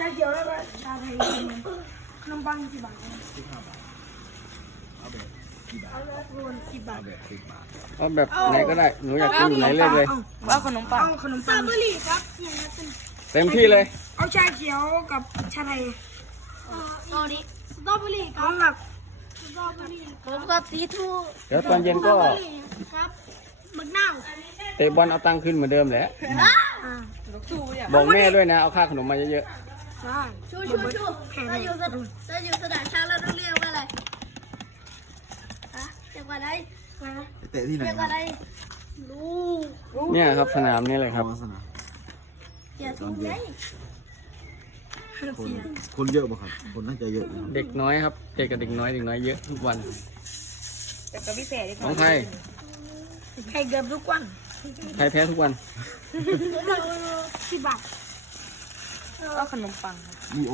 ชาเขียวแล้วก็ชาไทยขนมปังกี่บาท 15 บาทเอาแบบกี่บาท เอาแล้วรวม10 บาท เอาแบบ10 บาท เอาแบบไหนก็ได้หนูอยากกินไหนเลือกเลย ว่าขนมปัง เอาขนมปังสตรอเบอรี่ครับอย่างนั้นเป็น เต็มที่เลย เอาชาเขียวกับชาไทย เอาดิสตรอเบอรี่ เอาแบบ สตรอเบอรี่ผมกับสีทู เดี๋ยวตอนเย็นก็ ครับมะนาว เตะบอลเอาตังค์ขึ้นเหมือนเดิมแหละ บอกแม่ด้วยนะ เอาค่าขนมมาเยอะ ใช่ ชูถ้าอยู่สนามช้างเราต้องเรียกว่าอะไรฮะเรียกว่าอะไร ไปเตะที่ไหน เรียก ครั ว่า บ อะไรลูก ๆ เนี่ยครับสนามนี่เลยครับ อ๋อสนาม อย่าทูไง คนเยอะป่ะครับ คนน่าจะเยอะนะ เด็กน้อยครับเด็กกับเด็กน้อยเยอะทุกวัน แต่ก็พิเศษดีก น้ ว่า องไทย ไข่เกือบทุกวัน ไทยแพ้ทุกวัน 10 บาท ก็ขนมปัง มีโอ